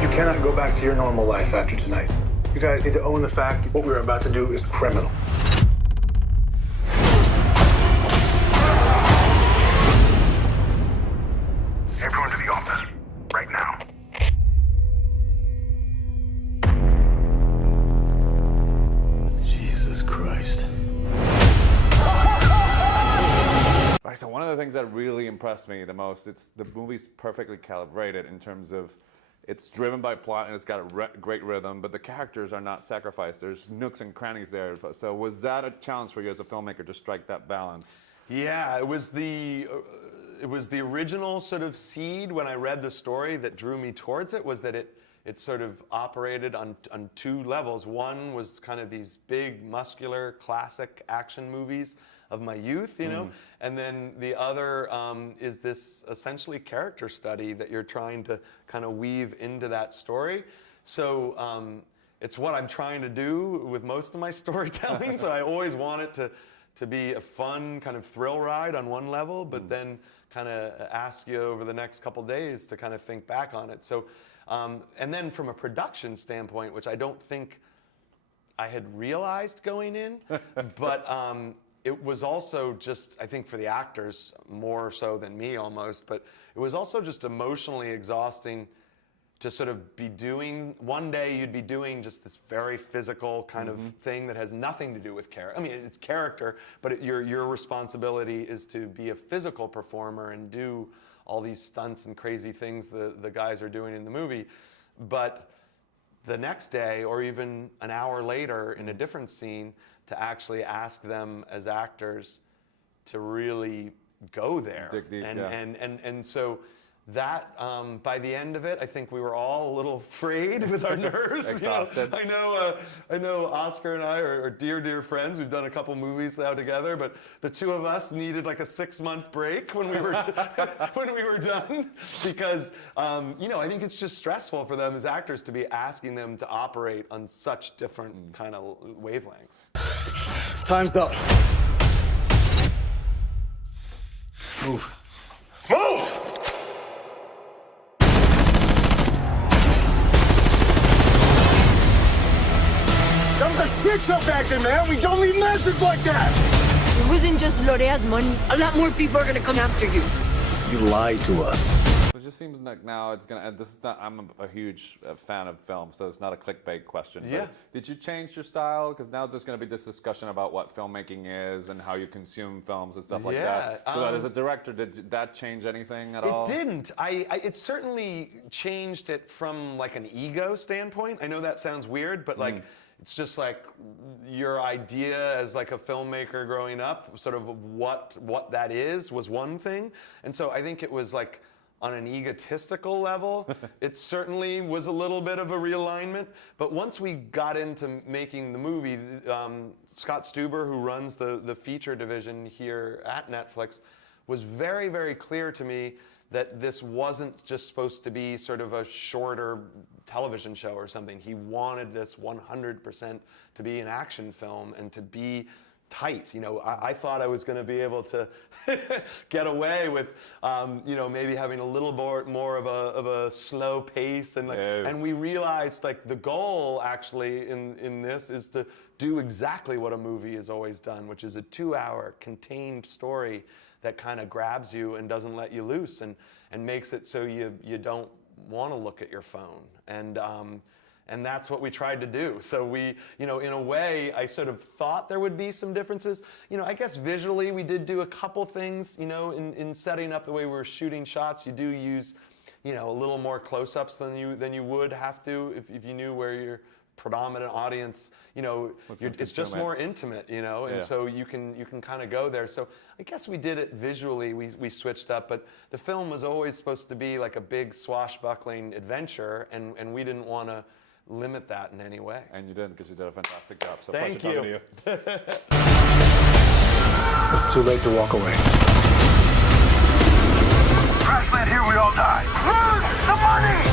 You cannot go back to your normal life after tonight. You guys need to own the fact that what we're about to do is criminal. Everyone to the office, right now. Jesus Christ. Right, so one of the things that really impressed me the most, the movie's perfectly calibrated in terms of it's driven by plot and it's got a great rhythm, but the characters are not sacrificed. There's nooks and crannies there. So was that a challenge for you as a filmmaker to strike that balance? Yeah, it was the original sort of seed when I read the story that drew me towards it, was that it sort of operated on two levels. One was kind of these big, muscular, classic action movies of my youth, you know, and then the other is this essentially character study that you're trying to kind of weave into that story. So it's what I'm trying to do with most of my storytelling. So I always want it to be a fun kind of thrill ride on one level, but then kind of ask you over the next couple days to kind of think back on it. So, and then from a production standpoint, which I don't think I had realized going in, but it was also just, I think for the actors, more so than me almost, but it was also just emotionally exhausting to sort of be doing, one day you'd be doing just this very physical kind of thing that has nothing to do with character. I mean, it's character, but your responsibility is to be a physical performer and do all these stunts and crazy things the guys are doing in the movie. But the next day, or even an hour later in a different scene, to actually ask them as actors to really go there. Dig deep, and so that, by the end of it, I think we were all a little afraid with our nerves. Exhausted. You know, I know Oscar and I are dear, dear friends. We've done a couple movies now together, but the two of us needed like a 6-month break when we were when we were done, because you know, I think it's just stressful for them as actors to be asking them to operate on such different kind of wavelengths. Time's up. Move. Move! That was a shit show back there, man. We don't leave messes like that. It wasn't just Lorea's money. A lot more people are gonna come after you. You lied to us. It just seems like now it's gonna. And this is not. I'm a huge fan of film, so it's not a clickbait question. Yeah. But did you change your style? Because now there's gonna be this discussion about what filmmaking is and how you consume films and stuff like that. So as a director, did that change anything at all? It didn't. It certainly changed it from like an ego standpoint. I know that sounds weird, but like. It's just like your idea as like a filmmaker growing up, sort of what that is, was one thing. And so I think it was like on an egotistical level, it certainly was a little bit of a realignment. But once we got into making the movie, Scott Stuber, who runs the feature division here at Netflix, was very, very clear to me that this wasn't just supposed to be sort of a shorter television show or something. He wanted this 100% to be an action film and to be tight. You know, I thought I was going to be able to get away with, you know, maybe having a little more of a slow pace, and like, and we realized like the goal actually in this is to do exactly what a movie has always done, which is a 2-hour contained story that kind of grabs you and doesn't let you loose, and makes it so you don't want to look at your phone. And that's what we tried to do. So we, you know, in a way, I sort of thought there would be some differences. You know, I guess visually we did do a couple things, you know, in setting up the way we were shooting shots. You do use, you know, a little more close-ups than you would have to if you knew where your predominant audience, you know, it's just more intimate, you know, and so you can kind of go there. So I guess we did it visually, we switched up, but the film was always supposed to be like a big swashbuckling adventure, and we didn't want to limit that in any way. And you didn't, because you did a fantastic job. So Thank pleasure you. talking to you. It's too late to walk away. Crash land here, we all die. Where's the money?